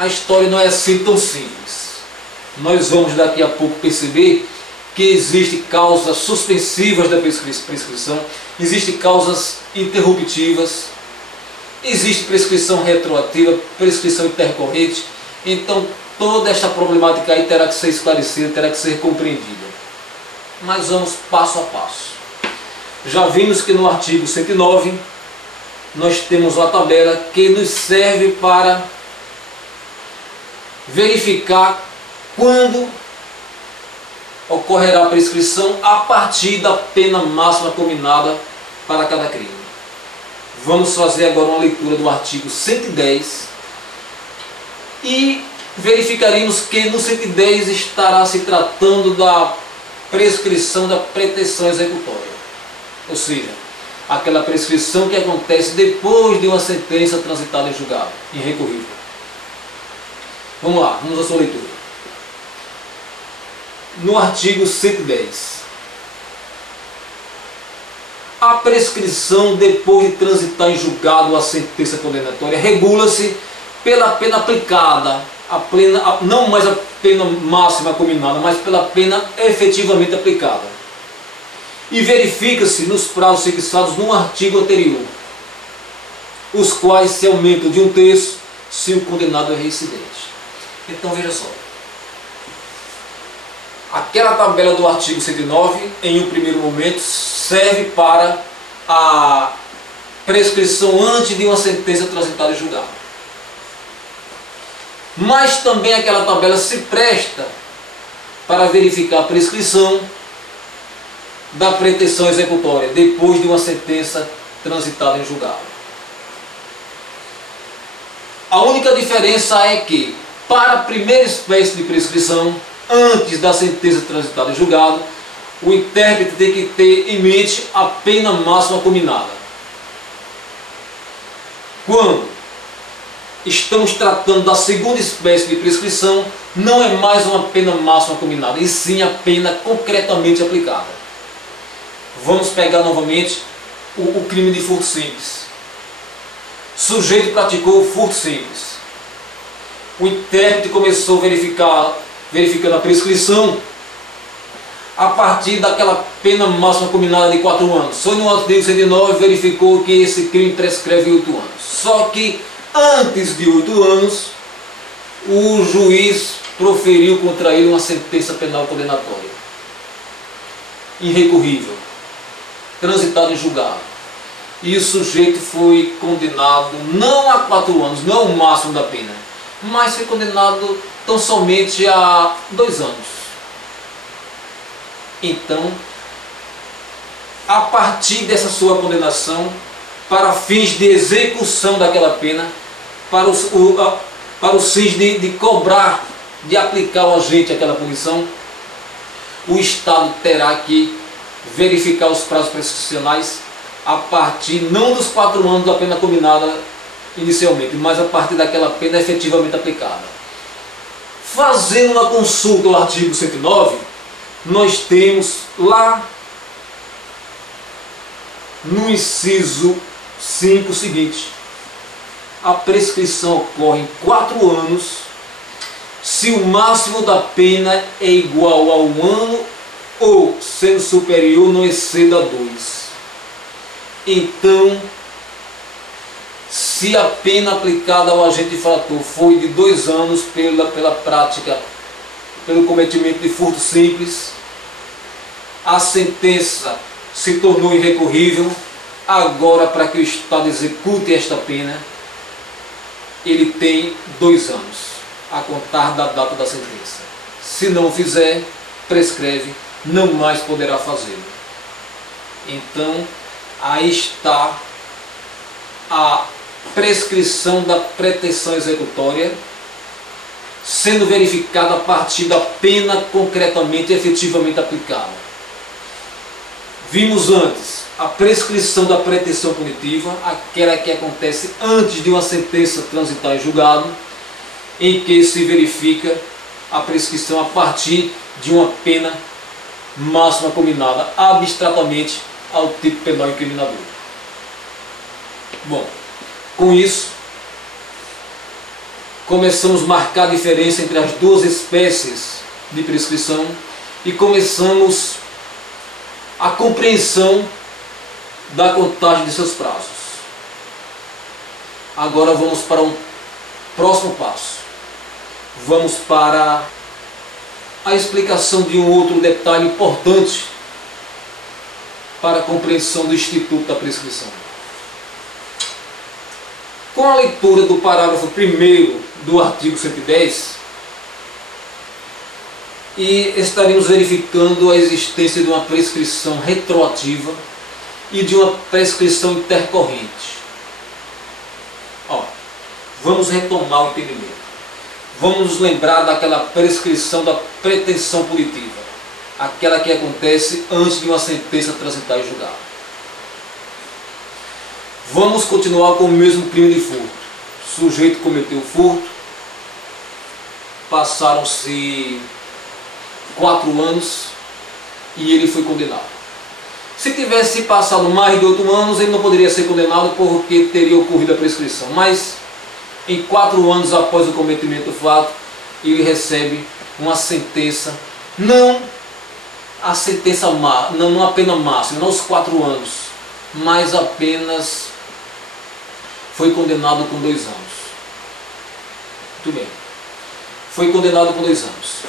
a história não é assim tão simples. Nós vamos daqui a pouco perceber que existem causas suspensivas da prescrição, existem causas interruptivas, existe prescrição retroativa, prescrição intercorrente. Então toda esta problemática aí terá que ser esclarecida, terá que ser compreendida. Mas vamos passo a passo. Já vimos que no artigo 109 nós temos uma tabela que nos serve para verificar quando ocorrerá a prescrição a partir da pena máxima combinada para cada crime. Vamos fazer agora uma leitura do artigo 110 e verificaremos que no 110 estará se tratando da prescrição da pretensão executória, ou seja, aquela prescrição que acontece depois de uma sentença transitada em julgado, irrecorrível. Vamos lá, vamos à sua leitura. No artigo 110, a prescrição depois de transitar em julgado a sentença condenatória regula-se pela pena aplicada, não mais a pena máxima combinada, mas pela pena efetivamente aplicada. E verifica-se nos prazos fixados no artigo anterior, os quais se aumentam de 1/3 se o condenado é reincidente. Então veja só. Aquela tabela do artigo 109, em um primeiro momento, serve para a prescrição antes de uma sentença transitada em julgado. Mas também aquela tabela se presta para verificar a prescrição da pretensão executória depois de uma sentença transitada em julgado. A única diferença é que, para a primeira espécie de prescrição, antes da sentença transitada em julgado, o intérprete tem que ter em mente a pena máxima combinada. Quando estamos tratando da segunda espécie de prescrição, não é mais uma pena máxima combinada, e sim a pena concretamente aplicada. Vamos pegar novamente o crime de furto simples. O sujeito praticou o furto simples. O intérprete começou a verificando a prescrição a partir daquela pena máxima combinada de 4 anos. Só no artigo 109 verificou que esse crime prescreve 8 anos. Só que antes de 8 anos, o juiz proferiu contra ele uma sentença penal condenatória, irrecorrível, transitada em julgado. E o sujeito foi condenado não a 4 anos, não o máximo da pena, mas foi condenado tão somente a 2 anos. Então, a partir dessa sua condenação, para fins de execução daquela pena, para os fins de cobrar, de aplicar ao agente aquela punição, o Estado terá que verificar os prazos prescricionais a partir não dos 4 anos da pena combinada inicialmente, mas a partir daquela pena efetivamente aplicada. Fazendo uma consulta ao artigo 109, nós temos lá no inciso 5 o seguinte: a prescrição ocorre em 4 anos se o máximo da pena é igual a 1 ano ou, sendo superior, não exceda a 2. Então, se a pena aplicada ao agente infrator foi de 2 anos pela prática, pelo cometimento de furto simples, a sentença se tornou irrecorrível. Agora, para que o Estado execute esta pena, ele tem 2 anos a contar da data da sentença. Se não fizer, prescreve, não mais poderá fazê-lo. Então, aí está a prescrição da pretensão executória sendo verificada a partir da pena concretamente e efetivamente aplicada. Vimos antes a prescrição da pretensão punitiva, aquela que acontece antes de uma sentença transitar em julgado, em que se verifica a prescrição a partir de uma pena máxima combinada abstratamente ao tipo penal incriminador. Bom, com isso, começamos a marcar a diferença entre as duas espécies de prescrição e começamos a compreensão da contagem de seus prazos. Agora vamos para um próximo passo. Vamos para a explicação de um outro detalhe importante para a compreensão do Instituto da Prescrição. Com a leitura do parágrafo 1º do artigo 110, e estaremos verificando a existência de uma prescrição retroativa e de uma prescrição intercorrente. Vamos retomar o entendimento. Vamos nos lembrar daquela prescrição da pretensão punitiva, aquela que acontece antes de uma sentença transitar em julgado. Vamos continuar com o mesmo crime de furto. O sujeito cometeu o furto, passaram-se 4 anos e ele foi condenado. Se tivesse passado mais de 8 anos, ele não poderia ser condenado porque teria ocorrido a prescrição. Mas em 4 anos após o cometimento do fato, ele recebe uma sentença, não a sentença, não a pena máxima, não os 4 anos, mas apenas foi condenado com 2 anos. Muito bem. Foi condenado com 2 anos.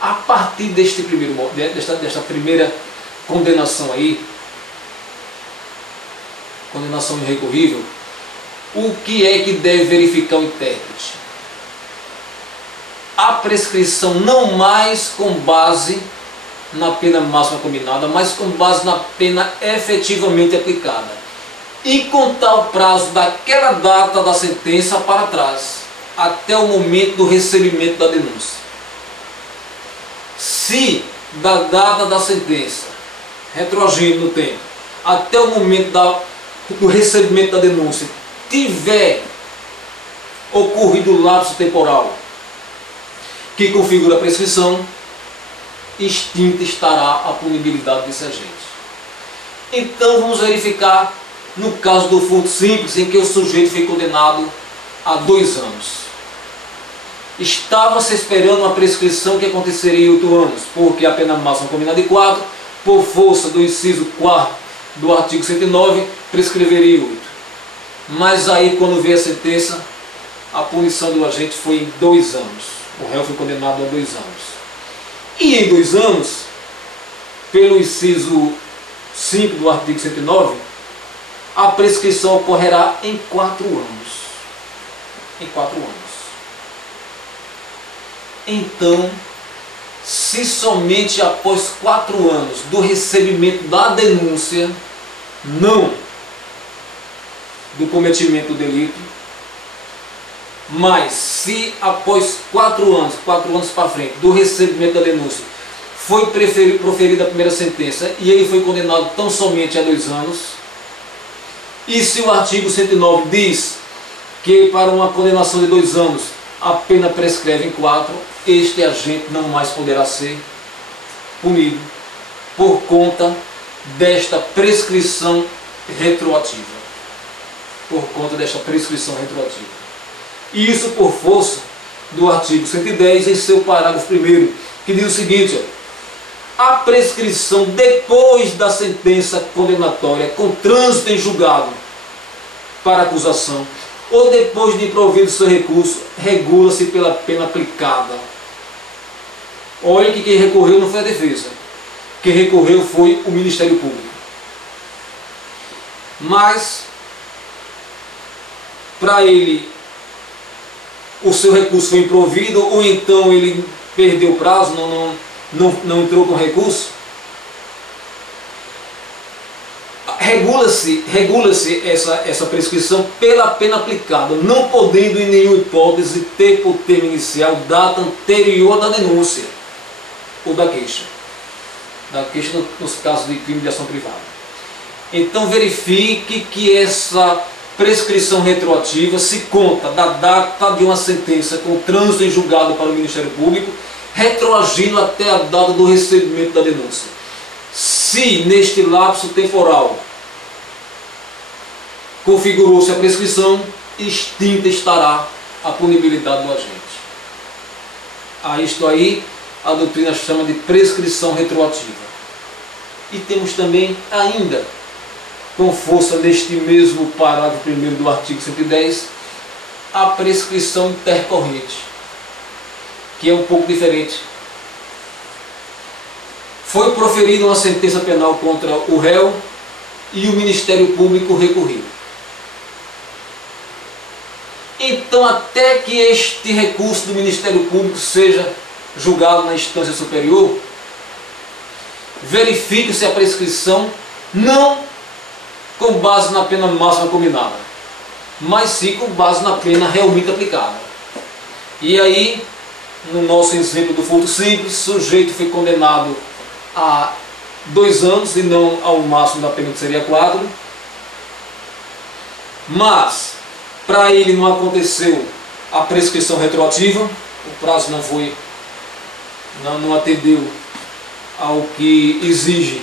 A partir desta primeira condenação aí, condenação irrecorrível, o que é que deve verificar o intérprete? A prescrição não mais com base na pena máxima combinada, mas com base na pena efetivamente aplicada, e contar o prazo daquela data da sentença para trás, até o momento do recebimento da denúncia. Se da data da sentença, retroagindo no tempo, até o momento do recebimento da denúncia, tiver ocorrido o lapso temporal que configura a prescrição, extinta estará a punibilidade desse agente. Então vamos verificar no caso do furto simples, em que o sujeito foi condenado a 2 anos. Estava-se esperando uma prescrição que aconteceria em 8 anos, porque a pena máxima combinada de 4, por força do inciso 4º do artigo 109, prescreveria 8. Mas aí, quando veio a sentença, a punição do agente foi em 2 anos. O réu foi condenado a 2 anos. E em 2 anos, pelo inciso 5 do artigo 109, a prescrição ocorrerá em 4 anos. Em 4 anos. Então, se somente após 4 anos do recebimento da denúncia, não do cometimento do delito, mas se após 4 anos para frente, do recebimento da denúncia, foi proferida a primeira sentença e ele foi condenado tão somente a 2 anos, e se o artigo 109 diz que para uma condenação de 2 anos a pena prescreve em 4, este agente não mais poderá ser punido por conta desta prescrição retroativa. Por conta desta prescrição retroativa. E isso por força do artigo 110 em seu parágrafo 1º, que diz o seguinte: a prescrição depois da sentença condenatória com trânsito em julgado para acusação ou depois de provido seu recurso, regula-se pela pena aplicada. Olha que quem recorreu não foi a defesa. Quem recorreu foi o Ministério Público. Mas, para ele, o seu recurso foi improvido, ou então ele perdeu o prazo, não entrou com recurso, regula-se essa prescrição pela pena aplicada, não podendo em nenhuma hipótese ter por termo inicial data anterior da denúncia ou da queixa. Da queixa nos casos de crime de ação privada. Então verifique que essa prescrição retroativa se conta da data de uma sentença com trânsito em julgado para o Ministério Público, retroagindo até a data do recebimento da denúncia. Se neste lapso temporal configurou-se a prescrição, extinta estará a punibilidade do agente. A isto aí a doutrina chama de prescrição retroativa. E temos também ainda, com força neste mesmo parágrafo 1º do artigo 110, a prescrição intercorrente, que é um pouco diferente. Foi proferida uma sentença penal contra o réu e o Ministério Público recorreu. Então, até que este recurso do Ministério Público seja julgado na instância superior, verifique-se a prescrição não com base na pena máxima combinada, mas sim com base na pena realmente aplicada. E aí, no nosso exemplo do furto simples, o sujeito foi condenado a 2 anos e não ao máximo da pena, que seria 4. Mas, para ele não aconteceu a prescrição retroativa, o prazo não atendeu ao que exige